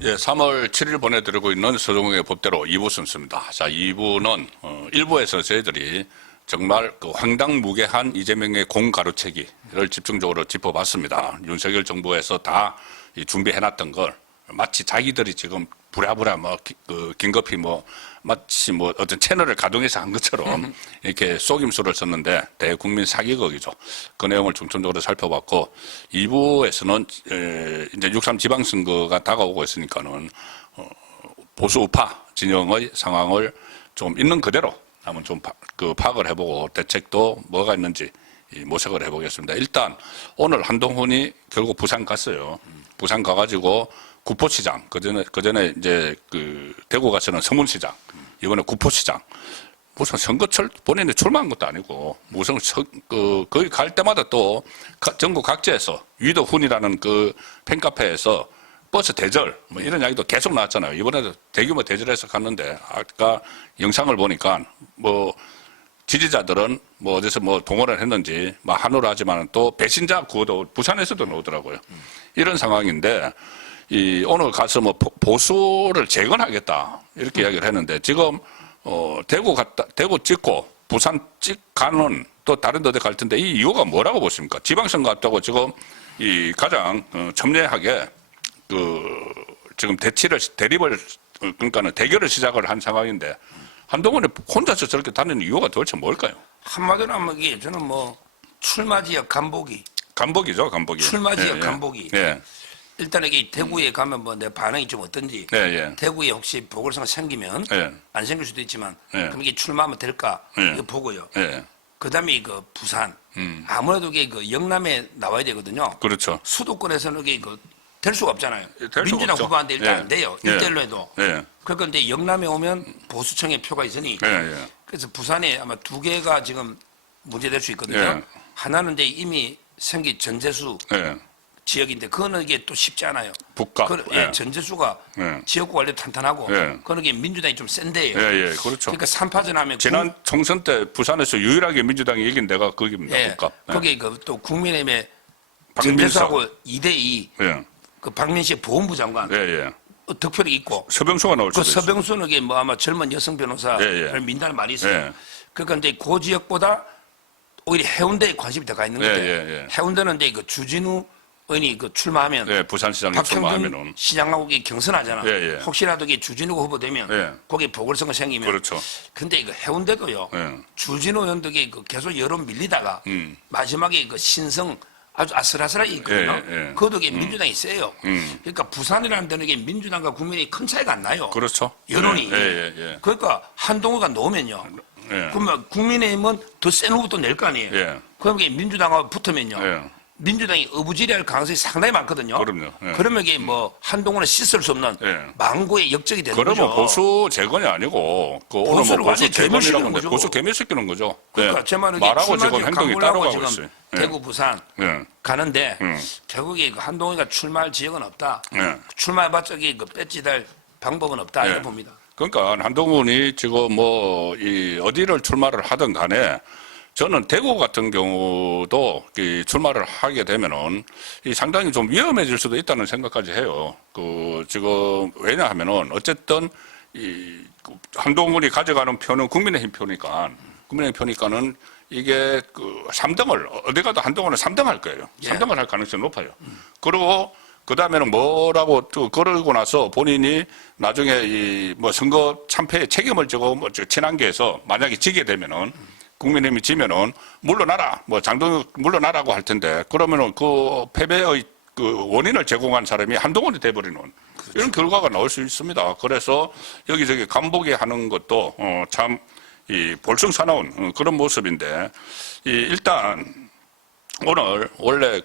예, 3월 7일 보내드리고 있는 서정웅의 법대로 2부 순서입니다. 자, 2부는 1부에서 저희들이 정말 그 황당무계한 이재명의 공가로채기를 집중적으로 짚어봤습니다. 윤석열 정부에서 다 준비해놨던 걸 마치 자기들이 지금 부랴부랴 긴급히 마치 어떤 채널을 가동해서 한 것처럼 이렇게 속임수를 썼는데 대국민 사기극이죠. 그 내용을 중점적으로 살펴봤고 2부에서는 이제 6.3 지방선거가 다가오고 있으니까는 보수 우파 진영의 상황을 좀 있는 그대로 한번 좀 파악을 해보고 대책도 뭐가 있는지 모색을 해보겠습니다. 일단 오늘 한동훈이 결국 부산 갔어요. 부산 가가지고 구포시장, 그전에 이제 대구 가서는 서문시장, 이번에 구포시장. 무슨 선거철 본인이 출마한 것도 아니고, 무슨 거기 갈 때마다 또 전국 각지에서 위도훈이라는 그 팬카페에서 버스 대절, 이런 이야기도 계속 나왔잖아요. 이번에도 대규모 대절해서 갔는데, 아까 영상을 보니까 지지자들은 어디서 동원을 했는지 한우라하지만 또 배신자 구호도 부산에서도 나오더라고요. 이런 상황인데, 오늘 가서 보수를 재건하겠다 이렇게 이야기를 했는데 지금 대구 찍고 부산 가는 또 다른 데 갈 텐데 이 이유가 뭐라고 보십니까? 지방선거 앞두고 지금 가장 첨예하게 지금 대립을 그러니까는 대결을 시작을 한 상황인데 한동훈이 혼자서 저렇게 다니는 이유가 도대체 뭘까요? 한마디로 하면 이게 저는 출마 지역 간복이죠, 간복이. 출마 지역 간복이. 예. 일단 이게 대구에 가면 내 반응이 좀 어떤지. 예. 대구에 혹시 보궐선거 생기면 안 생길 수도 있지만 그럼 이게 출마하면 될까 이거 보고요. 그다음에 이거 부산 아무래도 이게 영남에 나와야 되거든요. 그렇죠. 수도권에서는 이게 될 수가 없잖아요. 될 수가 민주당 없죠. 후보한테 일단 안 돼요. 1대1로 해도. 그러니까 근데 영남에 오면 보수층의 표가 있으니 그래서 부산에 아마 두 개가 지금 문제될 수 있거든요. 하나는 이제 이미 생긴 전재수 지역인데 그거는 이게 또 쉽지 않아요. 북가. 전재수가 지역구 관리 탄탄하고 그거는 이게 민주당이 좀 센데요. 그렇죠. 그러니까 3파전 하면 지난 총선 때 부산에서 유일하게 민주당이 이긴 데가 거기입니다. 북가. 거기 또 국민의힘의 전재수하고 2대2 그 박민식 보훈부 장관 득표력이 있고 서병수가 나올 수도 있어요. 서병수는 이게 아마 젊은 여성 변호사를 민다는 말이 있어요. 그러니까 이제 그 지역보다 오히려 해운대에 관심이 더 가 있는 거죠. 해운대는 이제 주진우 의원이 출마하면 부산시장에 출마하면은 시장하고 경선하잖아. 혹시라도 주진우 후보되면 거기 보궐선거 생기면. 그렇죠. 근데 해운대도요. 주진우 의원도 계속 여론 밀리다가 마지막에 신성 아주 아슬아슬하게 있거든요. 그것도 민주당이 세요. 그러니까 부산이라는 데는 민주당과 국민이 큰 차이가 안 나요. 그렇죠. 여론이. 그러니까 한동훈가 놓으면요. 그러면 국민의힘은 더 센 후보 또 낼 거 아니에요. 그럼 민주당하고 붙으면요. 민주당이 어부지리할 가능성이 상당히 많거든요. 그럼요. 그러면 이게 한동훈을 씻을 수 없는 망고의 역적이 되는 거죠. 그러면 보수 재건이 아니고 보수를 완전히 재건이라고 하는데 보수 개멸시키는 거죠. 그러니까 제 말은 말하고 지금 행동이 따라가고 지금 있어요. 대구 부산 가는데 결국에 한동훈이가 출마할 지역은 없다. 출마해봤자 배지될 방법은 없다 이렇게 봅니다. 그러니까 한동훈이 지금 어디를 출마를 하든 간에 저는 대구 같은 경우도 출마를 하게 되면은 상당히 좀 위험해질 수도 있다는 생각까지 해요. 지금 왜냐하면은 어쨌든 한동훈이 가져가는 표는 국민의힘 표니까는 이게 3등을 어디 가도 한동훈은 3등 할 거예요. 3등을 할 가능성이 높아요. 그리고 그 다음에는 뭐라고 그러고 나서 본인이 나중에 선거 참패에 책임을 지고 친한계에서 만약에 지게 되면은 국민의힘이 지면은 물러나라, 장동혁 물러나라고 할 텐데 그러면은 그 패배의 원인을 제공한 사람이 한동훈이 돼버리는 이런 결과가 나올 수 있습니다. 그래서 여기저기 간보게 하는 것도 참 볼썽사나운 그런 모습인데 일단 오늘 원래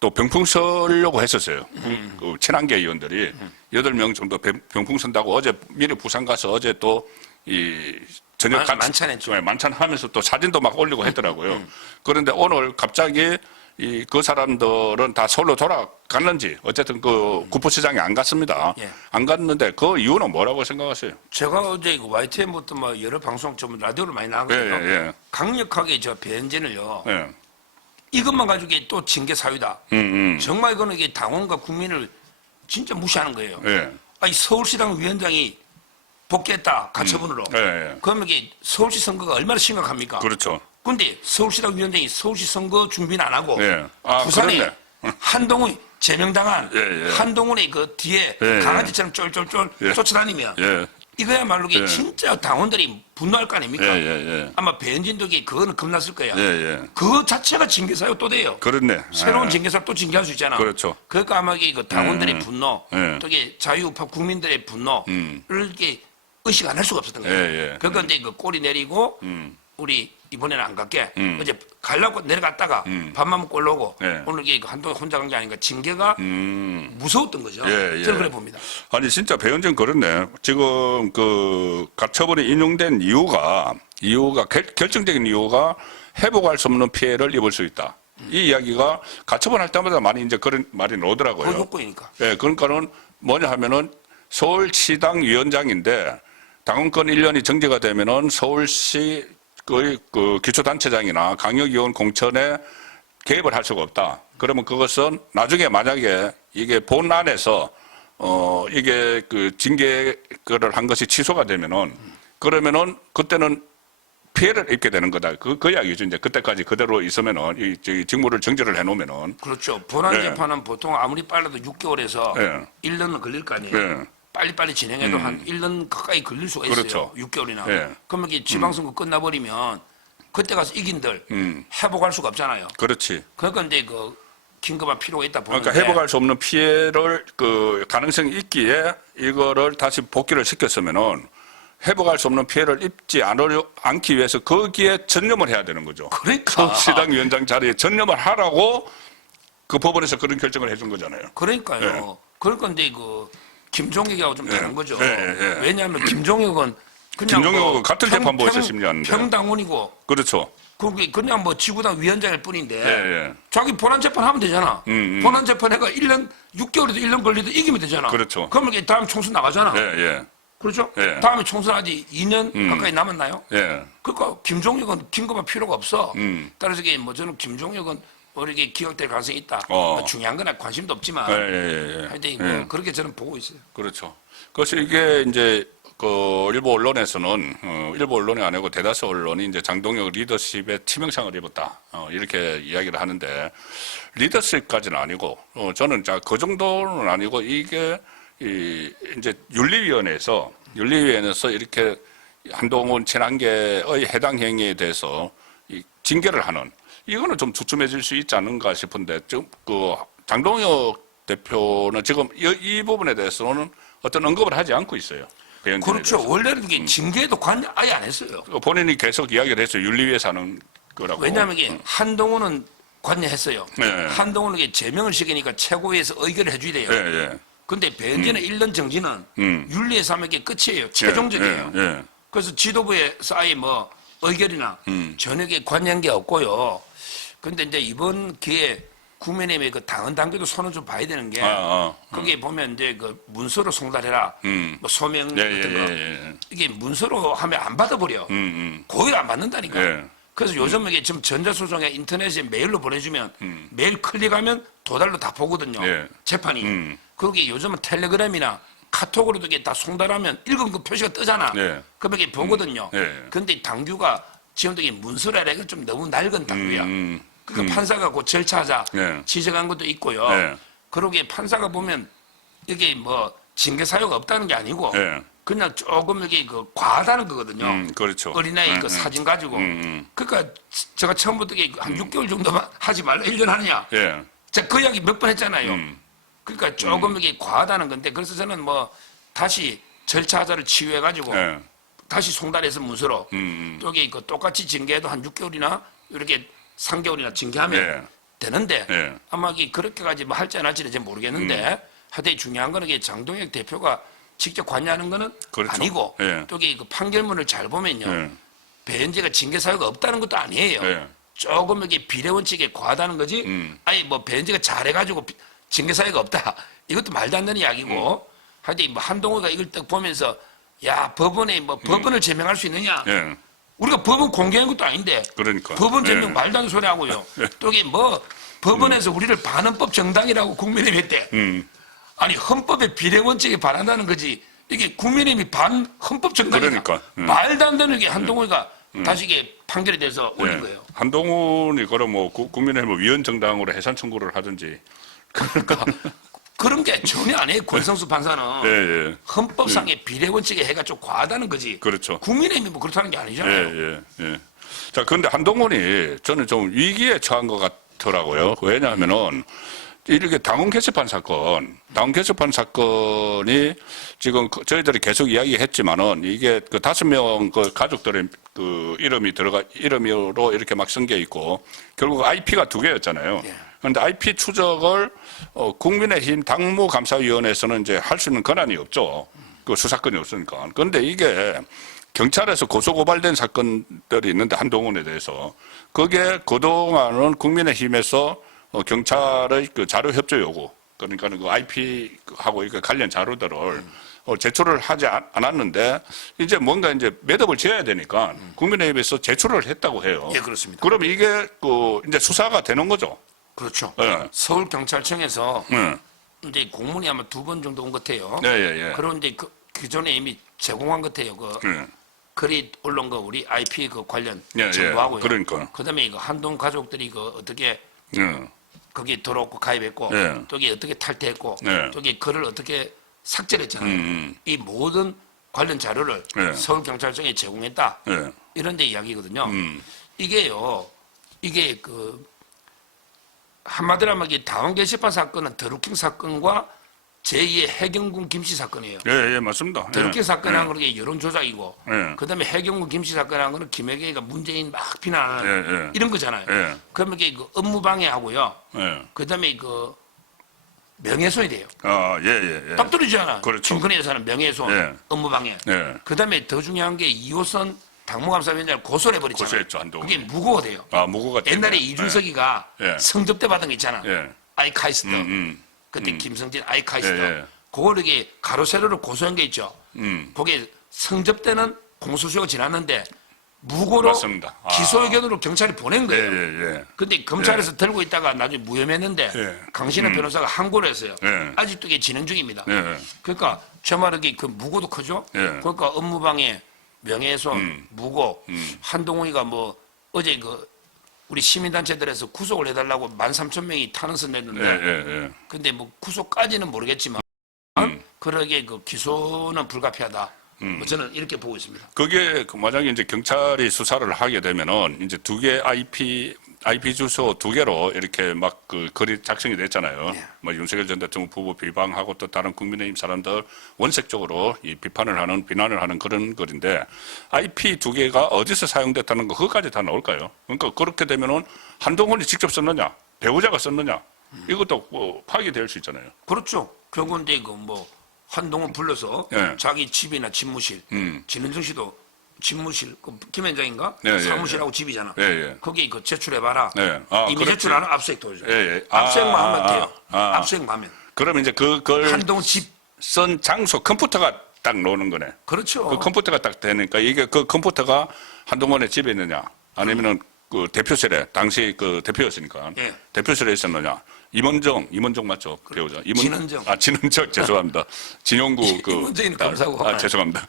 또 병풍 서려고 했었어요. 친한계 의원들이 8명 정도 병풍 선다고 어제 미리 부산 가서 어제 또 저녁 만찬했죠. 만찬하면서 또 사진도 막 올리고 했더라고요. 그런데 오늘 갑자기 그 사람들은 다 서울로 돌아갔는지 어쨌든 구포시장에 안 갔습니다. 안 갔는데 그 이유는 뭐라고 생각하세요? 제가 어제 YTN부터 여러 방송 좀 라디오를 많이 나가거든요. 강력하게 변진을요. 이것만 가지고 또 징계 사유다. 정말 이거는 당원과 국민을 진짜 무시하는 거예요. 예. 아니 서울시당 위원장이 복귀했다 가처분으로. 그러면 이게 서울시 선거가 얼마나 심각합니까? 그렇죠. 근데 서울시당 위원장이 서울시 선거 준비는 안 하고 부산에 그렇네. 한동훈 제명당한 한동훈의 그 뒤에 강아지처럼 쫄쫄쫄 쫓아다니면 이거야말로 이게 진짜 당원들이 분노할 거 아닙니까? 아마 배현진도 그거는 겁났을 거야. 그거 자체가 징계사유 또 돼요. 그렇네. 새로운 징계사 또 징계할 수 있잖아. 그렇죠. 그러니까 아마 이게 그 당원들의 분노, 또 이게 자유우파 국민들의 분노를 이렇게 의식 안 할 수가 없었던 거예요. 그러니까 이제 그 꼬리 내리고 우리 이번에는 안 갈게. 어제 가려고 내려갔다가 밥만 먹고 올라오고 오늘 이게 한동안 혼자 간 게 아닌가 징계가 무서웠던 거죠. 저는 그래 봅니다. 아니 진짜 배현진 그렇네. 지금 그 가처분이 인용된 이유가 결정적인 이유가 회복할 수 없는 피해를 입을 수 있다. 이 이야기가 가처분할 때마다 많이 이제 그런 말이 나오더라고요. 그 욕구이니까. 그러니까는 뭐냐 하면은 서울시당 위원장인데 당원권 1년이 정지가 되면은 서울시 그 기초단체장이나 강력위원 공천에 개입을 할 수가 없다. 그러면 그것은 나중에 만약에 이게 본 안에서 이게 그 징계를 한 것이 취소가 되면은 그러면은 그때는 피해를 입게 되는 거다. 그 이야기죠. 이제 그때까지 그대로 있으면은 이 직무를 정지를 해놓으면은. 그렇죠. 본안 재판은 보통 아무리 빨라도 6개월에서 1년은 걸릴 거 아니에요. 빨리빨리 진행해도 한 1년 가까이 걸릴 수가 있어요. 그렇죠. 6개월이나. 그러면 이게 지방선거 끝나버리면 그때 가서 이긴들 회복할 수가 없잖아요. 그렇지. 그러니까 이제 그 긴급한 필요가 있다 보는데. 그러니까 회복할 수 없는 피해를 그 가능성이 있기에 이거를 다시 복귀를 시켰으면은 회복할 수 없는 피해를 입지 않기 위해서 거기에 전념을 해야 되는 거죠. 그러니까. 서울시당 위원장 자리에 전념을 하라고 그 법원에서 그런 결정을 해준 거잖아요. 그러니까요. 그러니까 이제 그 김종혁하고 좀 다른 거죠. 왜냐하면 김종혁은 그냥 김종혁은 같은 재판부에서 10년. 평당원이고. 그렇죠. 그냥 뭐 지구당 위원장일 뿐인데 자기 본안 재판 하면 되잖아. 본안 재판해가 1년 6개월에도 1년 걸리도 이기면 되잖아. 그렇죠. 그러면 이게 다음 총선 나가잖아. 그렇죠? 다음에 총선 아직 2년 가까이 남았나요? 그러니까 김종혁은 긴급한 필요가 없어. 따라서 이게 뭐 저는 김종혁은 이렇게 기각될 가능성이 있다. 중요한 건 관심도 없지만 하여튼 그렇게 저는 보고 있어요. 그렇죠. 그래서 이게 이제 그 일부 언론에서는 일부 언론이 아니고 대다수 언론이 이제 장동혁 리더십에 치명상을 입었다. 이렇게 이야기를 하는데 리더십까지는 아니고 저는 그 정도는 아니고 이게 이제 윤리위원회에서 이렇게 한동훈 친한계의 해당 행위에 대해서 징계를 하는 이거는 좀 주춤해질 수 있지 않은가 싶은데 지금 그 장동혁 대표는 지금 이 부분에 대해서는 어떤 언급을 하지 않고 있어요. 그렇죠. 원래는 이게 징계에도 관여 아예 안 했어요. 본인이 계속 이야기를 했어요. 윤리위에서 하는 거라고. 왜냐하면 이게 한동훈은 관여했어요. 한동훈은 이게 제명을 시키니까 최고위에서 의결을 해줘야 돼요. 근데 배현진의 1년 정지는 윤리에서 하면 이게 끝이에요. 최종적이에요. 그래서 지도부에서 아예 뭐 의결이나 전역에 관여한 게 없고요. 근데 이제 이번 기회에 국민의힘의 그 당헌 단계도 손을 좀 봐야 되는 게 거기에 보면 이제 그 문서로 송달해라 뭐 소명 같은 거 이게 문서로 하면 안 받아버려. 거의 안 받는다니까. 그래서 요즘 이게 지금 전자소송에 인터넷에 메일로 보내주면 메일 클릭하면 도달로 다 보거든요. 재판이. 그게 요즘은 텔레그램이나 카톡으로도 이게 다 송달하면 읽은 그 표시가 뜨잖아. 그러면 이게 보거든요. 근데 당규가 지금도 이게 문서라 이게 좀 너무 낡은 당규야. 그 판사가 그 절차하자 지적한 것도 있고요. 그러게 판사가 보면 이게 뭐 징계 사유가 없다는 게 아니고 그냥 조금 이게 그 과하다는 거거든요. 그렇죠. 어린아이 그 사진 가지고. 그러니까 제가 처음부터 한 6개월 정도만 하지 말라 1년 하느냐. 제가 그 이야기 몇 번 했잖아요. 그러니까 조금 이게 과하다는 건데 그래서 저는 뭐 다시 절차하자를 치유해 가지고 다시 송달해서 문서로 또 이게 그 똑같이 징계해도 한 6개월이나 이렇게 3개월이나 징계하면 되는데 아마 이게 그렇게까지 뭐 할지 안 할지는 잘 모르겠는데 하여튼 중요한 거는 이게 장동혁 대표가 직접 관여하는 거는 아니고 또 이게 그 판결문을 잘 보면요 배현재가 징계 사유가 없다는 것도 아니에요. 조금 이게 비례 원칙에 과하다는 거지. 아니 뭐 배현재가 잘해가지고 징계 사유가 없다. 이것도 말도 안 되는 이야기고. 하여튼 뭐 한동훈가 이걸 딱 보면서 야 법원에 뭐 법원을 제명할 수 있느냐. 우리가 법원 공개한 것도 아닌데. 그러니까. 법원 제명 말도 안 되는 소리 하고요. 또 이게 뭐 법원에서 우리를 반헌법 정당이라고 국민의힘 했대. 아니 헌법의 비례 원칙에 반한다는 거지. 이게 국민의힘이 반 헌법 정당이다. 그러니까. 말도 안 되는 게 한동훈이가 다시 이게 판결이 돼서 올린 거예요. 한동훈이 그럼 뭐 국민의힘 위헌 정당으로 해산 청구를 하든지. 그러니까 그런 게 전혀 안 해요. 권성수 판사는 예, 예. 헌법상의 비례 원칙에 해가 좀 과하다는 거지. 그렇죠. 국민의힘이 뭐 그렇다는 게 아니잖아요. 예. 자, 그런데 한동훈이 저는 좀 위기에 처한 것 같더라고요. 왜냐하면은 이렇게 당원 게시판 사건이 지금 저희들이 계속 이야기했지만은 이게 그 5명 그 가족들의 그 이름으로 이렇게 막 숨겨 있고 결국 IP가 2개였잖아요. 그런데 IP 추적을 국민의힘 당무감사위원회에서는 이제 할 수 있는 권한이 없죠. 그 수사권이 없으니까. 그런데 이게 경찰에서 고소고발된 사건들이 있는데 한동훈에 대해서 그게 그동안은 국민의힘에서 경찰의 그 자료 협조 요구 그러니까 그 IP하고 이렇게 관련 자료들을 제출을 하지 않았는데 이제 뭔가 이제 매듭을 지어야 되니까 국민의힘에서 제출을 했다고 해요. 예, 그렇습니다. 그럼 이게 그 이제 수사가 되는 거죠. 그렇죠. 예. 서울경찰청에서 예. 이제 공문이 아마 2번 정도 온 것 같아요. 예. 그런데 그 전에 이미 제공한 것 같아요. 글이 올라온 거 우리 IP 그 관련 정보하고요. 그러니까. 그다음에 이거 한동 가족들이 그 어떻게 예. 거기 들어왔고 가입했고 예. 또 이게 어떻게 탈퇴했고 예. 또 이게 글을 어떻게 삭제를 했잖아요. 이 모든 관련 자료를 예. 서울경찰청에 제공했다. 예. 이런 데 이야기거든요. 이게요. 이게 그 한마디로 하면 이게 다원 게시판 사건은 드루킹 사건과 제2의 해경군 김씨 사건이에요. 예, 맞습니다. 드루킹 사건이라는 건 여론 조작이고 예. 그다음에 해경군 김씨 사건이라는 거는 김혜경이가 문재인 막 비난하는 이런 거잖아요. 예. 그러면 이게 그 업무 방해하고요. 예. 그다음에 그 명예훼손이 돼요. 예. 딱 떨어지잖아. 그렇죠. 김건희에서는 명예훼손, 예. 업무 방해. 예. 그다음에 더 중요한 게 2호선 당무감사위원장을 고소를 해버렸잖아요. 고소했죠, 한동훈. 그게 무고가 돼요. 무고가 옛날에 때문에. 이준석이가 예. 성접대 받은 거 있잖아. 예. 아이카이스트. 그때 김성진 아이카이스트. 예. 그걸 이게 가로 세로로 고소한 게 있죠. 그게 성접대는 공소시효가 지났는데 무고로 맞습니다. 기소 의견으로 경찰이 보낸 거예요. 예. 근데 검찰에서 들고 있다가 나중에 무혐의했는데 예. 강신혜 변호사가 항고를 했어요. 예. 아직도 이게 진행 중입니다. 예. 그러니까 저 말은 그 무고도 크죠. 예. 그러니까 업무방해, 명예훼손, 무고, 한동훈이가 뭐 어제 그 우리 시민단체들에서 구속을 해달라고 13,000명이 탄원서 냈는데 예. 근데 뭐 구속까지는 모르겠지만 그러게 그 기소는 불가피하다. 뭐 저는 이렇게 보고 있습니다. 그게 만약에 이제 경찰이 수사를 하게 되면은 이제 2개 IP 주소 2개로 이렇게 막 그 글이 작성이 됐잖아요. 예. 뭐 윤석열 전 대통령 후보 비방하고 또 다른 국민의힘 사람들 원색적으로 이 비난을 하는 그런 글인데 IP 2개가 어디서 사용됐다는 거 그것까지 다 나올까요? 그러니까 그렇게 되면은 한동훈이 직접 썼느냐, 배우자가 썼느냐 이것도 뭐 파악이 될 수 있잖아요. 그렇죠. 결국은 이거 뭐 한동훈 불러서 예. 자기 집이나 집무실, 진은정 씨도 집무실, 그 김현장인가? 예. 사무실하고 집이잖아. 예. 거기 그 제출해봐라. 예. 이미 그렇지. 제출하는 압수수색 도죠. 예. 압수수색만 하면 돼요. 압수수색만 하면. 그럼 이제 그걸 한동훈 집. 쓴 장소 컴퓨터가 딱 나오는 거네. 그렇죠. 그 컴퓨터가 딱 되니까 이게 그 컴퓨터가 한동훈의 집에 있느냐 아니면은 그 대표실에 당시 그 대표였으니까 예. 대표실에 있었느냐 임원정 맞죠? 배우자 진은정. 진은정 죄송합니다. 진용구 그 임원정이는 검사고. 죄송합니다.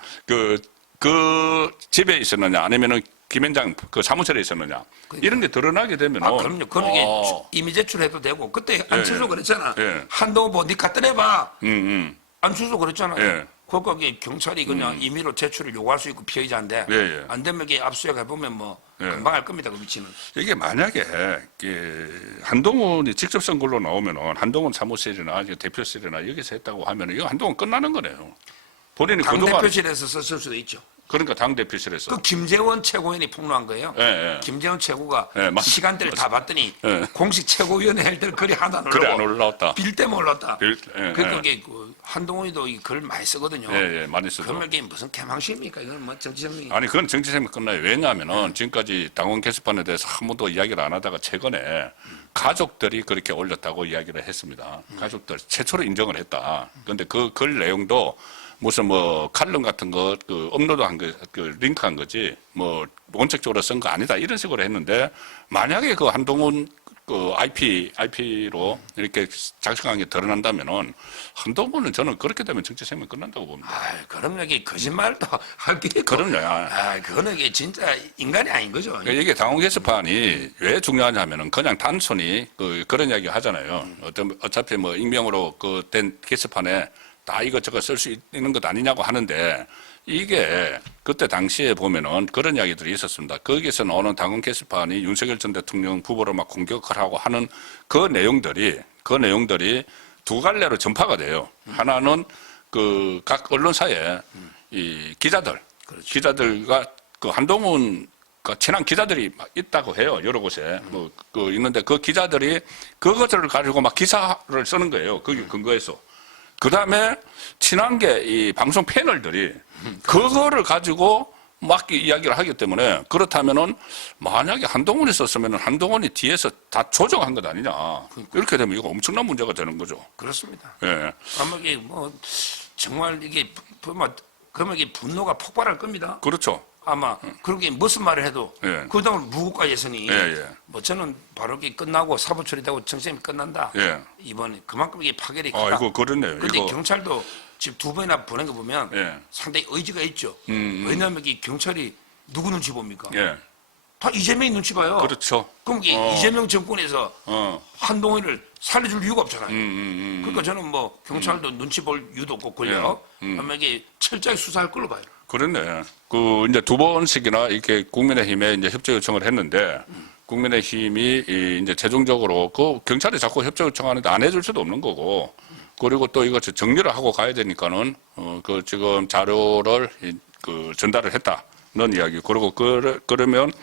그 집에 있었느냐 아니면은 김현장 그 사무실에 있었느냐 이런 게 드러나게 되면 그럼요. 그런 게 이미 제출해도 되고 그때 안철수 그랬잖아. 예. 한동훈 뭐 니 갖다 내봐. 음. 안철수 그랬잖아요. 예. 그러니까 이게 경찰이 그냥 임의로 제출을 요구할 수 있고 피의자인데 예. 안 되면 이게 압수수색 해보면 뭐 금방 할 겁니다. 그 위치는. 이게 만약에 한동훈이 직접 선 걸로 나오면은 한동훈 사무실이나 대표실이나 여기서 했다고 하면은 이거 한동훈 끝나는 거네요. 본인이 그동안 당대표실에서 썼을 수도 있죠. 그러니까 당 대표실에서 그 김재원 최고위원이 폭로한 거예요. 예. 김재원 최고가 예, 시간대를 다 봤더니 예. 공식 최고위원회 할 때는 글이 하나도 안 올라오고 글이 안 올라왔다. 빌 때만 올랐다. 예. 그러니까 이게 그 한동훈이도 이 글 많이 쓰거든요. 예, 많이 쓰죠. 그러면 이게 무슨 개망신입니까? 이건 뭐 정치적인. 아니 그건 정치생이 끝나요. 왜냐하면은 지금까지 당원 게시판에 대해서 한 번도 이야기를 안 하다가 최근에 가족들이 그렇게 올렸다고 이야기를 했습니다. 가족들 최초로 인정을 했다. 그런데 그 글 내용도 무슨 뭐 칼럼 같은 거 그 업로드한 거 그 링크한 거지 뭐 원칙적으로 쓴 거 아니다 이런 식으로 했는데 만약에 그 한동훈 그 IP로 이렇게 작성한 게 드러난다면은 한동훈은 저는 그렇게 되면 정치 생명 끝난다고 봅니다. 그럼 여기 거짓말도 할 게 있고. 그럼요. 그거는 이게 진짜 인간이 아닌 거죠. 그러니까 이게 당원 게시판이 왜 중요하냐면은 그냥 단순히 그런 이야기 하잖아요. 어차피 뭐 익명으로 된 게시판에 다 이것저것 쓸 수 있는 것 아니냐고 하는데 이게 그때 당시에 보면은 그런 이야기들이 있었습니다. 거기서 나오는 당원 게시판이 윤석열 전 대통령 후보를 막 공격을 하고 하는 그 내용들이 두 갈래로 전파가 돼요. 하나는 그 각 언론사에 이 기자들, 그렇죠. 기자들과 그 한동훈 친한 기자들이 막 있다고 해요. 여러 곳에 있는데 그 기자들이 그것을 가지고 막 기사를 쓰는 거예요. 거기 근거해서. 그 다음에 친한 게 이 방송 패널들이 그거를 가지고 막 이야기를 하기 때문에 그렇다면은 만약에 한동훈이 썼으면 한동훈이 뒤에서 다 조정한 것 아니냐. 이렇게 되면 이거 엄청난 문제가 되는 거죠. 그렇습니다. 예. 아마 이게 뭐 정말 이게 그러면 이게 분노가 폭발할 겁니다. 그렇죠. 아마 그렇게 무슨 말을 해도 예. 그동안 무국가 예선이 예. 뭐 저는 바로 이게 끝나고 사법 처리되고 정sem이 끝난다. 예. 이번에 그만큼 이게 파괴력이 크다. 이거 그렇네요. 근데 이거. 경찰도 지금 2번이나 보낸 거 보면 예. 상당히 의지가 있죠. 왜냐하면 이 경찰이 누구 눈치 봅니까? 예. 다 이재명이 눈치 봐요. 그렇죠. 그럼 이게 이재명 정권에서 한동훈을 살려줄 이유가 없잖아요. 그러니까 저는 뭐 경찰도 눈치 볼 이유도 없고 권력, 아마 이게 철저히 수사할 걸로 봐요. 그렇네. 이제 2번씩이나 이렇게 국민의힘에 이제 협조 요청을 했는데, 국민의힘이 이제 최종적으로 경찰이 자꾸 협조 요청하는데 안 해줄 수도 없는 거고, 그리고 또 이거 정리를 하고 가야 되니까는, 지금 자료를 전달을 했다는 이야기. 그리고 그러면,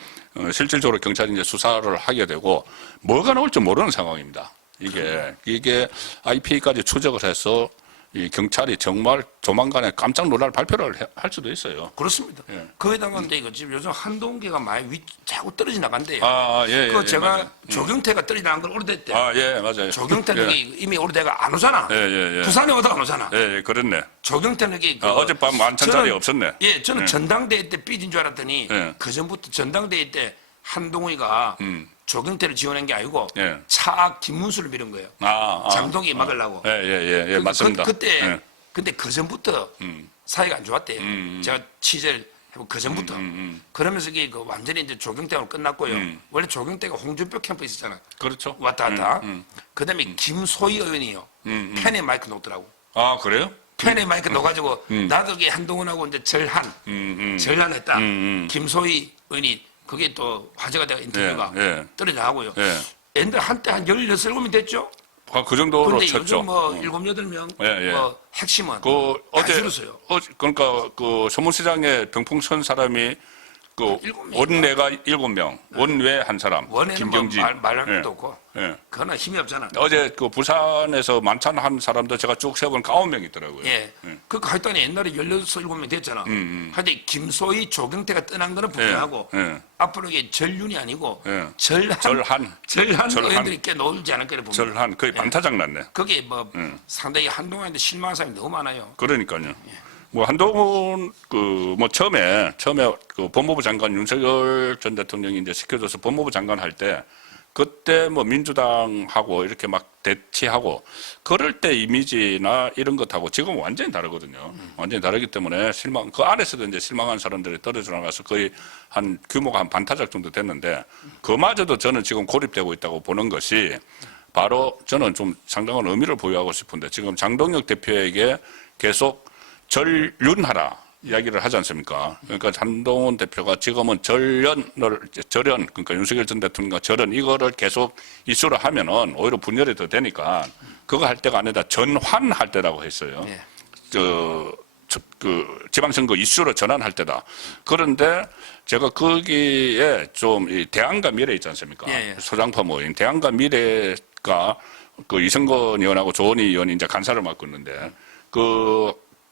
실질적으로 경찰이 이제 수사를 하게 되고, 뭐가 나올지 모르는 상황입니다. 이게 IP까지 추적을 해서 이 경찰이 정말 조만간에 깜짝 놀랄 발표를 할 수도 있어요. 그렇습니다. 예. 거기다가 근데 이거 지금 요즘 한동훈계가 많이 자꾸 떨어져 나간대요. 예. 제가 맞아요. 조경태가 떨어져 나간 걸 오래됐대. 예, 맞아요. 조경태는 예. 이미 오래돼가 안 오잖아. 예. 부산에 오다가 안 오잖아. 예, 그렇네. 조경태는 어젯밤 만찬 자리에 없었네. 예, 저는 전당대회 때 삐진 줄 알았더니 예. 그 전부터 전당대회 때 한동훈이가 조경태를 지원한 게 아니고 예. 차악 김문수를 밀은 거예요. 장동희 막으려고. 예, 맞습니다. 그때 예. 근데 그 전부터 사이가 안 좋았대요. 제가 취재를 해보 그 전부터. 그러면서 이게 완전히 이제 조경태로 끝났고요. 원래 조경태가 홍준표 캠프 있었잖아. 그렇죠. 왔다 갔다. 그다음에 김소희 의원이요. 펜에 마이크 놓더라고. 그래요? 펜에 마이크 놓가지고 나도 이게 한동훈하고 이제 절한했다. 김소희 의원이 그게 또 화제가 되고 인터뷰가 떨어져 나가고요. 옛날 한때 한 16, 17명 됐죠? 그 정도로 근데 쳤죠. 요즘 뭐 7, 8명 뭐 핵심은 어제 줄었어요. 그러니까 서문시장에 병풍 선 사람이 원내가 7명, 원외 한 사람, 원에는 김경진. 뭐 말할 것도 없고 예. 그거나 힘이 없잖아. 어제 부산에서 만찬 한 사람도 제가 쭉 세보니까 9명 있더라고요. 예. 그러니까 하여튼 옛날에 16, 17명 됐잖아. 하여튼 김소희, 조경태가 떠난 거는 분명하고 앞으로 이게 전륜이 아니고 절한 의원들이 꽤 놀지 않을 거를 봅니다. 절한 거의 반타작 났네. 그게 뭐 상당히 한동훈한테 실망한 사람이 너무 많아요. 그러니까요. 뭐 한동훈 처음에 법무부 장관 윤석열 전 대통령이 이제 시켜줘서 법무부 장관 할 때 그때 뭐 민주당하고 이렇게 막 대치하고 그럴 때 이미지나 이런 것하고 지금 완전히 다르거든요. 완전히 다르기 때문에 그 안에서도 이제 실망한 사람들이 떨어져 나가서 거의 한 규모가 한 반타작 정도 됐는데 그마저도 저는 지금 고립되고 있다고 보는 것이 바로 저는 좀 상당한 의미를 부여하고 싶은데 지금 장동혁 대표에게 계속 절윤하라 이야기를 하지 않습니까? 그러니까 한동훈 대표가 지금은 절연, 그러니까 윤석열 전 대통령과 절연 이거를 계속 이슈로 하면은 오히려 분열이 더 되니까 그거 할 때가 아니라 전환할 때라고 했어요. 네. 지방선거 이슈로 전환할 때다. 그런데 제가 거기에 좀 이 대안과 미래 있지 않습니까? 소장파 모임 대안과 미래가 이성건 의원하고 조원희 의원이 이제 간사를 맡고 있는데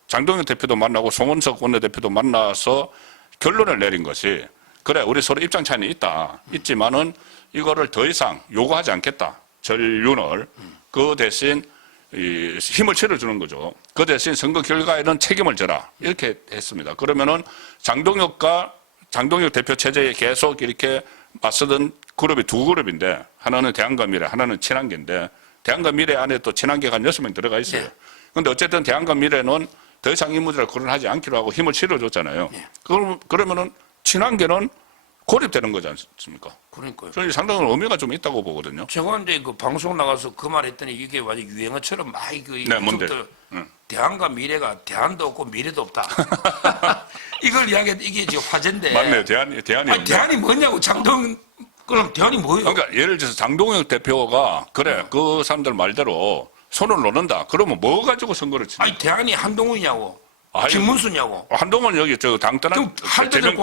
장동혁 대표도 만나고 송원석 원내대표도 만나서 결론을 내린 것이 그래 우리 서로 입장 차이는 있지만은 이거를 더 이상 요구하지 않겠다. 전륜을 그 대신 힘을 실어주는 거죠. 그 대신 선거 결과에는 책임을 져라 이렇게 했습니다. 그러면은 장동혁 대표 체제에 계속 이렇게 맞서던 그룹이 두 그룹인데 하나는 대한과 미래, 하나는 친한계인데 대한과 미래 안에 또 친한계가 한 6명 들어가 있어요. 네. 그런데 어쨌든 대한과 미래는 더 이상 이 문제를 거론하지 않기로 하고 힘을 실어줬잖아요. 네. 그러면은 친한계는 고립되는 거지 않습니까? 그러니까요. 저는 상당히 의미가 좀 있다고 보거든요. 제가 이제 그 방송 나가서 그 말 했더니 이게 완전 유행어처럼 막 네, 뭔데? 대안과 미래가 대안도 없고 미래도 없다. 이걸 이야기해 이게 지금 화제인데. 맞네, 대안이 아니, 없네. 대안이 뭐냐고 장동 그럼 대안이 뭐예요? 그러니까 예를 들어서 장동혁 대표가 그래 그 사람들 말대로 손을 놓는다. 그러면 뭐 가지고 선거를 치는 아니 대안이 한동훈이냐고. 아니, 김문수냐고. 한동훈 여기 저 당 떠난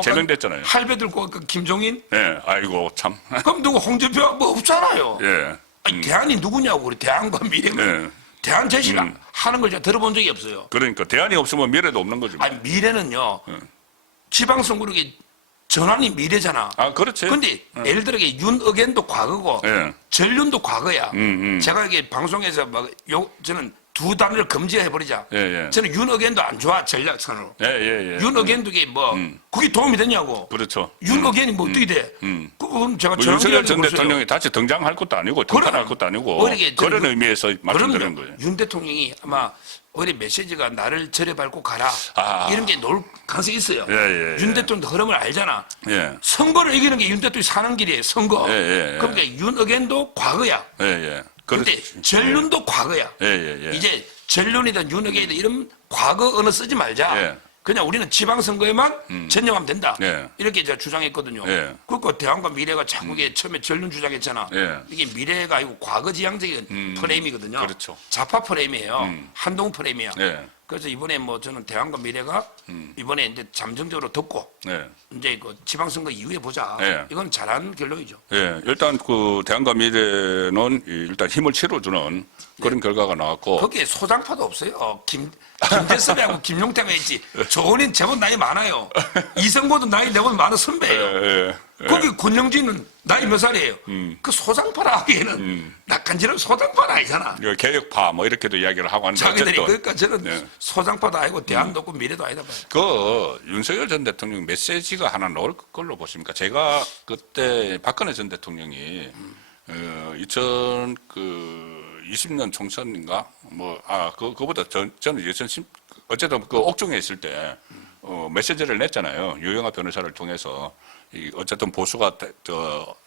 제명됐잖아요. 할배 들고 그 김종인? 예, 아이고 참. 그럼 누구 홍준표 뭐 없잖아요. 예. 아니 대안이 누구냐고 우리 대안과 미래가. 예. 대안 제시가 하는 걸 제가 들어본 적이 없어요. 그러니까 대안이 없으면 미래도 없는 거죠. 아니 미래는요. 지방선거력이 전환이 미래잖아. 아, 그렇지. 근데 예를 들어 윤의견도 과거고 예. 전륜도 과거야. 제가 이게 방송에서 저는 두 단어를 금지해버리자. 예, 예. 저는 윤의견도 안 좋아 전략선으로. 예, 예, 예. 윤의견도 그게 도움이 되냐고. 그렇죠. 윤의견이 뭐 어떻게 돼? 그건 제가 뭐 윤석열 전 대통령이 다시 등장할 것도 아니고 등판할 것도 아니고 그런 의미에서 말씀드리는 거예요. 윤 대통령이 아마 우리 메시지가 나를 절에 밟고 가라 아. 이런 게 나올 가능성이 있어요. 예, 예, 윤 예. 대통령도 흐름을 알잖아. 예. 선거를 이기는 게 윤 대통령이 사는 길이에요. 선거. 예, 예, 예. 그러니까 윤의견도 과거야. 예, 예. 그런데 그렇지. 전륜도 과거야. 예, 예, 예. 이제 전륜이든 윤의견이든 이런 과거 언어 쓰지 말자. 예. 그냥 우리는 지방선거에만 전념하면 된다. 예. 이렇게 제가 주장했거든요. 예. 그러니까 대한과 미래가 자꾸 이게 처음에 전륜 주장했잖아. 예. 이게 미래가 아니고 과거지향적인 프레임이거든요. 그렇죠. 좌파 프레임이에요. 한동 프레임이야. 예. 그래서 이번에 뭐 저는 대한과 미래가 이번에 이제 잠정적으로 듣고 예. 이제 그 지방선거 이후에 보자. 예. 이건 잘한 결론이죠. 예, 일단 그 대한과 미래는 일단 힘을 실어주는 그런 결과가 나왔고. 거기에 소장파도 없어요. 김대섭하고 김용태가 있지. 조은인 제법 나이 많아요. 이성보도 나이 내보다 많은 선배예요. 예, 예. 거기 권영진은 나이 몇 살이에요? 그 소장파라 하기에는 낙한지는 소장파는 아니잖아. 이거 개혁파 뭐 이렇게도 이야기를 하고 하는데 자기들이 어쨌든 그러니까 저는 예. 소장파도 아니고 대안도 없고 미래도 아니다 봐요. 그 윤석열 전 대통령 메시지가 하나 나올 걸로 보십니까? 제가 그때 박근혜 전 대통령이 2020년 총선인가 그거보다 저는 2010 어쨌든 그 옥중에 있을 때 메시지를 냈잖아요. 유영하 변호사를 통해서 어쨌든 보수가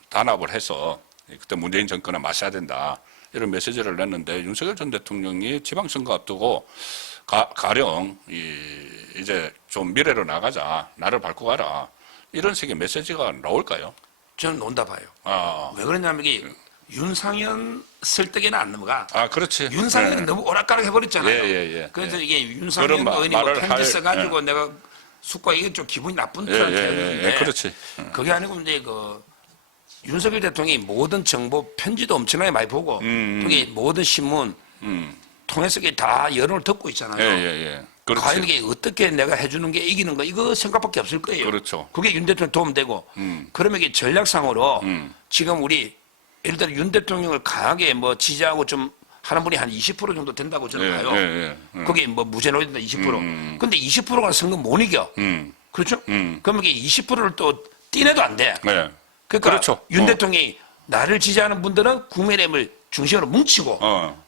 단합을 해서 그때 문재인 정권에 맞서야 된다 이런 메시지를 냈는데 윤석열 전 대통령이 지방선거 앞두고 가령 이제 좀 미래로 나가자, 나를 밟고 가라 이런 식의 메시지가 나올까요? 저는 논다 봐요. 아, 왜 그러냐면 이게 윤상현 설득에는 안 넘어가. 아 그렇지. 윤상현이 네. 너무 오락가락 해버렸잖아요. 예. 그래서 이게 그런 윤상현 의원이 뭐 말을 편지 써가지고 내가 숙과 이게 좀 기분이 나쁜 듯한 표현인데 그렇지. 그게 아니고 이제 그 윤석열 대통령이 모든 정보 편지도 엄청나게 많이 보고 그게 모든 신문 통해서 이게 다 여론을 듣고 있잖아요. 예. 그렇지. 과연 이게 어떻게 내가 해주는 게 이기는 거 이거 생각밖에 없을 거예요. 그렇죠. 그게 윤 대통령 도움되고 그러면 이게 전략상으로 지금 우리 예를 들어 윤 대통령을 강하게 뭐 지지하고 좀 하는 분이 한 20% 정도 된다고 저는 봐요. 거기 뭐 무죄로 된다 20%. 근데 20%가 선거 못 이겨. 그렇죠? 그러면 이게 20%를 또 떼내도 안 돼. 네. 그러니까 그렇죠. 윤 대통령이 나를 지지하는 분들은 국민의힘을 중심으로 뭉치고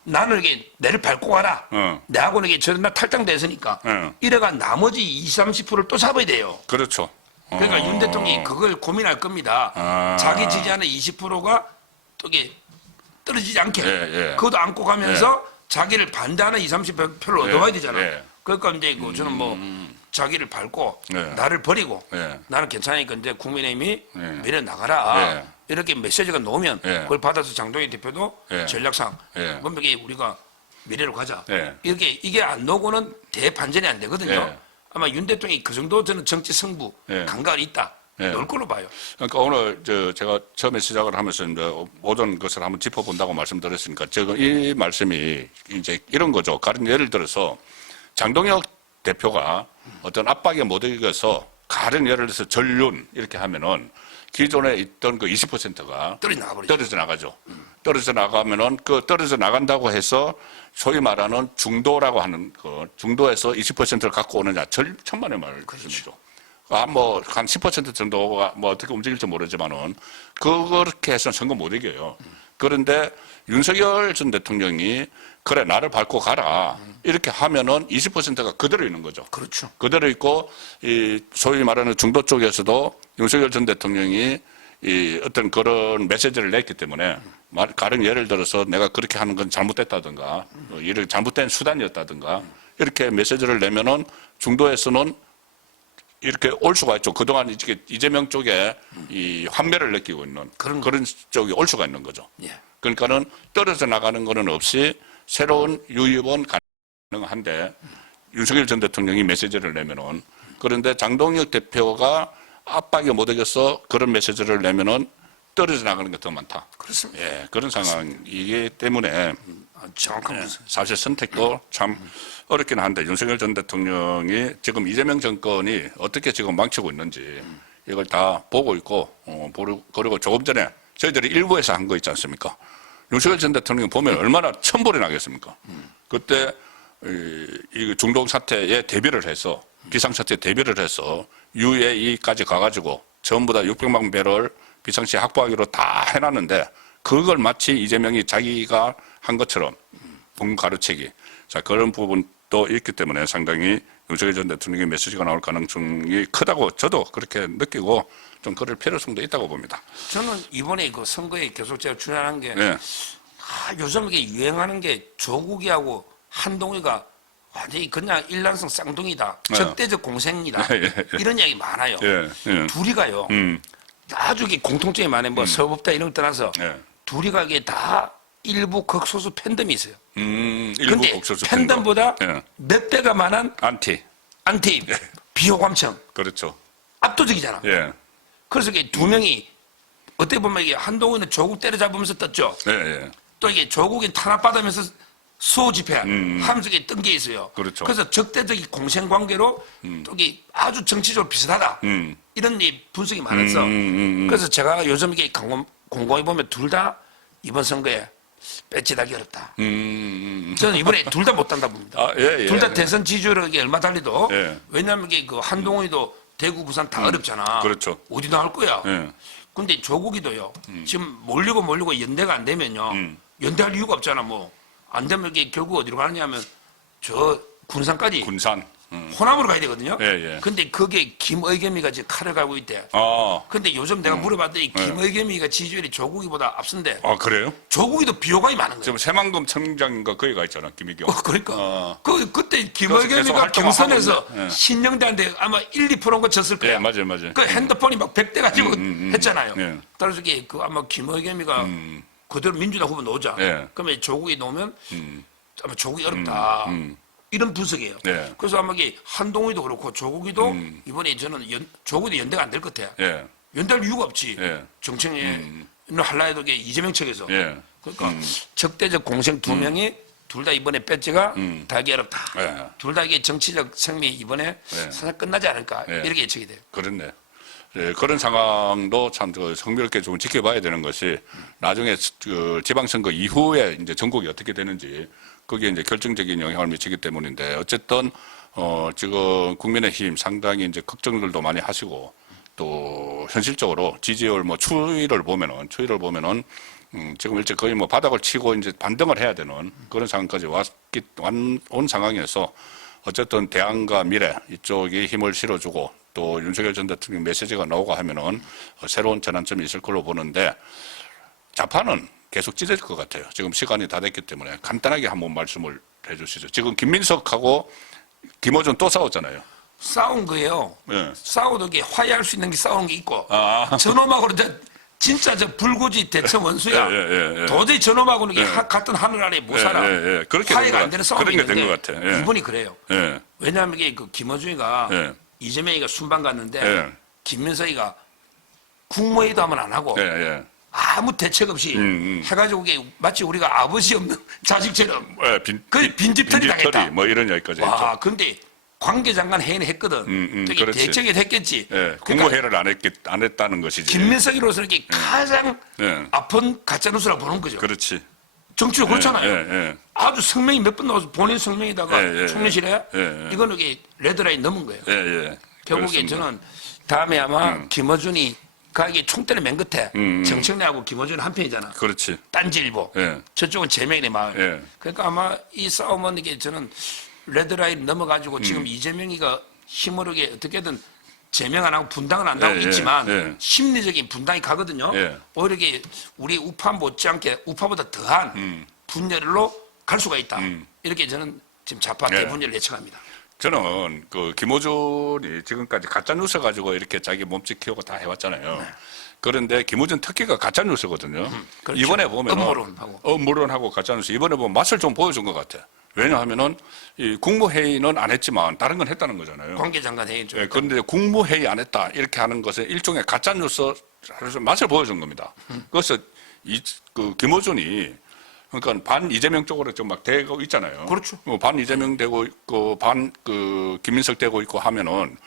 나는 이게 내를 밟고 가라. 내하고는 이게 저런 날 탈당됐으니까 이래가 나머지 20, 30%를 또 잡아야 돼요. 그렇죠. 그러니까 윤 대통령이 그걸 고민할 겁니다. 자기 지지하는 20%가 또 이게 떨어지지 않게 그것도 안고 가면서 자기를 반대하는 20, 30%를 얻어와야 되잖아. 그러니까 이제 저는 뭐 자기를 밟고 나를 버리고 나는 괜찮으니까 이제 국민의힘이 미래 나가라. 이렇게 메시지가 나오면 그걸 받아서 장동희 대표도 전략상 그럼 이게 우리가 미래로 가자. 이렇게 이게 안 나오고는 대반전이 안 되거든요. 아마 윤 대통령이 그 정도 저는 정치 승부 감각이 있다. 넣을 걸로 봐요. 그러니까 오늘 제가 처음에 시작을 하면서 이제 모든 것을 한번 짚어본다고 말씀드렸으니까 제가 이 말씀이 이제 이런 거죠. 가령 예를 들어서 장동혁 대표가 어떤 압박에 못 이겨서 가령 예를 들어서 전륜 이렇게 하면은 기존에 있던 그 20%가 떨어져 나가죠. 떨어져 나가면은 그 떨어져 나간다고 해서 소위 말하는 중도라고 하는 그 중도에서 20%를 갖고 오느냐 천만의 말씀이죠. 한 10% 정도가 뭐 어떻게 움직일지 모르지만은 그렇게 해서는 선거 못 이겨요. 그런데 윤석열 전 대통령이 그래 나를 밟고 가라 이렇게 하면은 20%가 그대로 있는 거죠. 그렇죠. 그대로 있고 이 소위 말하는 중도 쪽에서도 윤석열 전 대통령이 이 어떤 그런 메시지를 냈기 때문에 가령 예를 들어서 내가 그렇게 하는 건 잘못됐다든가 이렇게 잘못된 수단이었다든가 이렇게 메시지를 내면은 중도에서는 이렇게 올 수가 있죠. 그동안 이재명 쪽에 이 환멸을 느끼고 있는 그런 쪽이 올 수가 있는 거죠. 예. 그러니까는 떨어져 나가는 거는 없이 새로운 유입은 가능한데 윤석열 전 대통령이 메시지를 내면은 그런데 장동혁 대표가 압박이 못 이겨서 그런 메시지를 내면은 떨어져 나가는 게 더 많다. 그렇습니다. 예, 그런 상황이기 때문에 정확한 분석. 사실 선택도 참 어렵긴 한데 윤석열 전 대통령이 지금 이재명 정권이 어떻게 지금 망치고 있는지 이걸 다 보고 있고 그리고 조금 전에 저희들이 일부에서 한 거 있지 않습니까? 윤석열 전 대통령이 보면 얼마나 천불이 나겠습니까? 그때 이 중동 사태에 대비를 해서 비상사태에 대비를 해서 UAE까지 가가지고 전부 다 600만 배럴 비상시 확보하기로 다 해놨는데 그걸 마치 이재명이 자기가 한 것처럼 본 가르치기. 자, 그런 부분도 있기 때문에 상당히 윤석열 전 대통령의 메시지가 나올 가능성이 크다고 저도 그렇게 느끼고 좀 그럴 필요성도 있다고 봅니다. 저는 이번에 그 선거에 계속 제가 출연한 게 네. 요즘 이게 유행하는 게 조국이하고 한동희가 완전히 그냥 일란성 쌍둥이다. 네. 적대적 공생이다. 예, 예. 이런 이야기 많아요. 예, 예. 둘이가요. 아주 이게 공통점이 많아요. 뭐 서법다 이런 거 떠나서 예. 둘이가 이게 다 일부 극소수 팬덤이 있어요. 일부 근데 곡소수 팬덤보다 예. 몇 배가 많은 안티. 안티 비호감청 그렇죠. 압도적이잖아. 예. 그래서 이게 두 명이 어떻게 보면 이게 한동훈은 조국 때려잡으면서 떴죠. 예, 예. 또 이게 조국이 탄압받으면서 수호 집회 하면서 이게 뜬 게 있어요. 그렇죠. 그래서 적대적인 공생 관계로 또 이게 아주 정치적으로 비슷하다. 이런 이 분석이 많았어. 그래서 제가 요즘 이게 공공히 보면 둘 다 이번 선거에 배치 달기 어렵다. 저는 이번에 둘 다 못 단다 봅니다. 아, 예, 예. 둘 다 대선 지지율이 얼마 달리도 예. 왜냐하면 이게 그 한동훈이도 대구 부산 다 어렵잖아. 그렇죠. 어디 나올 거야. 예. 근데 조국이도요. 지금 몰리고 연대가 안 되면요. 연대할 이유가 없잖아. 뭐 안 되면 이게 결국 어디로 가느냐면 저 군산까지 군산. 호남으로 가야 되거든요. 예, 예. 근데 그게 김의겸이가 지금 칼을 갈고 있대. 아, 근데 요즘 내가 물어봤더니 김의겸이가 지지율이 조국이보다 앞선데 아 그래요? 조국이도 비호감이 많은 거예요. 지금 새만금 청장인가 거기 가 있잖아, 김희경. 그러니까 그때 계속 김의겸이가 활동을 경선에서 하고 있네. 예. 신영대한테 아마 1, 2%가 졌을 거야. 예, 맞아요, 맞아요. 그 핸드폰이 막 100대 가지고 했잖아요. 예. 따라서 이게 그 아마 김의겸이가 그대로 민주당 후보 놓자. 예. 그러면 조국이 놓으면 아마 조국이 어렵다. 이런 분석이에요. 예. 그래서 아마 이게 한동훈이도 그렇고 조국이도 이번에 저는 조국이 연대가 안 될 것 같아요. 예. 연대할 이유가 없지. 예. 정청에 할라 해도 이게 이재명 측에서. 예. 그러니까 적대적 공생 두 명이 둘 다 이번에 배지가 달기 어렵다. 예. 둘 다 이게 정치적 생미 이번에 사실 끝나지 않을까 예. 이렇게 예측이 돼요. 그렇네. 예, 그런 상황도 참 성미롭게 좀 지켜봐야 되는 것이 나중에 그 지방선거 이후에 이제 전국이 어떻게 되는지 그게 이제 결정적인 영향을 미치기 때문인데 어쨌든 지금 국민의힘 상당히 이제 걱정들도 많이 하시고 또 현실적으로 지지율 뭐 추이를 보면은 지금 일찍 거의 뭐 바닥을 치고 이제 반등을 해야 되는 그런 상황까지 온 상황에서 어쨌든 대안과 미래 이쪽이 힘을 실어주고 또 윤석열 전 대통령 메시지가 나오고 하면은 새로운 전환점이 있을 걸로 보는데 좌파는 계속 찢어질 것 같아요. 지금 시간이 다 됐기 때문에 간단하게 한번 말씀을 해주시죠. 지금 김민석하고 김어준 또 싸웠잖아요. 싸운 거예요. 예. 싸워도 이게 화해할 수 있는 게 싸우는 게 있고 아. 저놈하고는 진짜 저 불구지 대처 원수야. 예. 도저히 저놈하고는 이게 같은 하늘 아래 못 살아. 그렇게 화해가 안 되는 싸움이 그런 게 된 있는데 것 같아. 예. 이번이 그래요. 예. 왜냐하면 이게 그 김어준이가 예. 이재명이가 순방 갔는데 예. 김민석이가 국무회의도 하면 안 하고 예. 아무 대책 없이 해가지고 이게 마치 우리가 아버지 없는 자식처럼 예. 거의 빈집털이 당했다. 뭐 이런 얘기까지 와, 했죠. 근데 관계장관 회의는 했거든. 또 이게 그렇지. 대책이 했겠지. 예. 그러니까 국무회의를 안 했다는 것이지. 김민석이로서는 이게 가장 예. 아픈 가짜뉴스라고 보는 거죠. 그렇지. 정치로 그렇잖아요. 예. 아주 성명이 몇 번 나와서 본인 성명에다가 예. 총리실에 예. 이거는 이게 레드라인 넘은 거예요. 예. 결국에 그렇습니다. 저는 다음에 아마 김어준이 가게 총대를 맨 끝에 정청래하고 김어준 한 편이잖아. 그렇지. 딴지일보. 예. 저쪽은 재명의 마을. 예. 그러니까 아마 이 싸움은 이게 저는 레드라인 넘어가지고 지금 이재명이가 힘으로게 어떻게든 제명 안 하고 분당은 안 하고 예, 있지만 예. 심리적인 분당이 가거든요. 예. 오히려 이게 우리 우파 못지않게 우파보다 더한 분열로 갈 수가 있다. 이렇게 저는 지금 좌파 예. 대분열을 예측합니다. 저는 그 김어준이 지금까지 가짜 뉴스 가지고 이렇게 자기 몸집 키우고 다 해왔잖아요. 그런데 김어준 특기가 가짜 뉴스거든요. 그렇죠. 이번에 보면 음모론하고 가짜 뉴스 이번에 보면 맛을 좀 보여준 것 같아. 왜냐하면은 이 국무회의는 안 했지만 다른 건 했다는 거잖아요. 관계장관 회의 중. 예, 그런데 국무회의 안 했다 이렇게 하는 것은 일종의 가짜 뉴스 맛을 보여준 겁니다. 그래서 그 김어준이 그러니까 반 이재명 쪽으로 좀 막 되고 있잖아요. 그렇죠. 반 이재명 되고 있고 반 그 김민석 되고 있고 하면은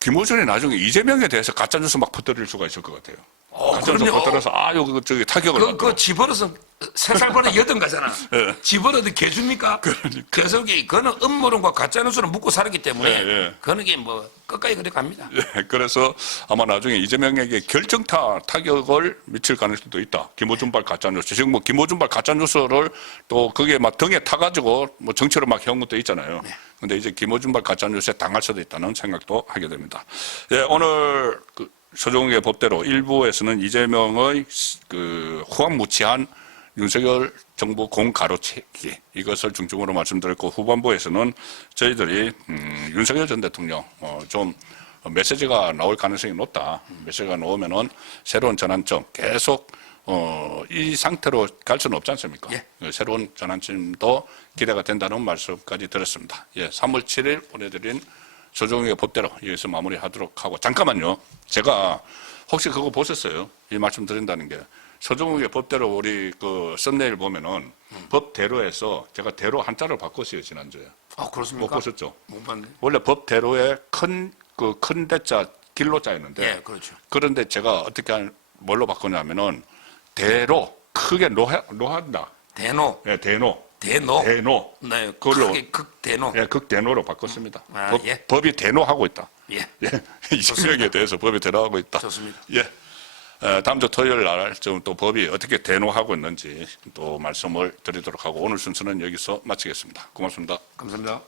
김어준이 나중에 이재명에 대해서 가짜 뉴스 막 퍼뜨릴 수가 있을 것 같아요. 가짜 뉴스 그럼요. 퍼뜨려서 여기 저기 타격을 받고. 그 집어넣어서 3살 번에 8가잖아. 예. 집어넣어도 개줍니까? 그래서 그거는 음모론과 가짜뉴스를 묶고 살았기 때문에 예, 예. 그거는 게 뭐 끝까지 그래 갑니다. 예, 그래서 아마 나중에 이재명에게 결정타 타격을 미칠 가능성도 있다. 김어준발 가짜뉴스. 지금 뭐 김어준발 가짜뉴스를 또 그게 막 등에 타가지고 뭐 정치로 막 해온 것도 있잖아요. 근데 이제 김어준발 가짜뉴스에 당할 수도 있다는 생각도 하게 됩니다. 예, 오늘 그 서종욱의 법대로 일부에서는 이재명의 그 후한무치한 윤석열 정부 공가로채기 이것을 중점으로 말씀드렸고 후반부에서는 저희들이 윤석열 전 대통령 좀 메시지가 나올 가능성이 높다. 메시지가 나오면은 새로운 전환점 계속 이 상태로 갈 수는 없지 않습니까? 예. 새로운 전환점도 기대가 된다는 말씀까지 드렸습니다. 예, 3월 7일 보내드린 서종욱의 법대로 여기서 마무리하도록 하고 잠깐만요. 제가 혹시 그거 보셨어요? 이 말씀 드린다는 게 서종욱의 법대로 우리 그 썸네일 보면은 법대로에서 제가 대로 한자를 바꿨어요 지난주에. 그렇습니까? 못 보셨죠? 못 봤네. 원래 법대로에 큰 대자 길로자였는데. 예, 그렇죠. 그런데 제가 어떻게 뭘로 바꿨냐면은 대로 크게 노한다. 대노. 예, 대노. 대노. 대노. 네, 그걸로 크게 극대노. 예, 극대노로 바꿨습니다. 예. 법이 대노하고 있다. 예. 예, 이재명에 대해서 법이 대노하고 있다. 좋습니다. 예. 다음 주 토요일 날 좀 또 법이 어떻게 대노하고 있는지 또 말씀을 드리도록 하고 오늘 순서는 여기서 마치겠습니다. 고맙습니다. 감사합니다.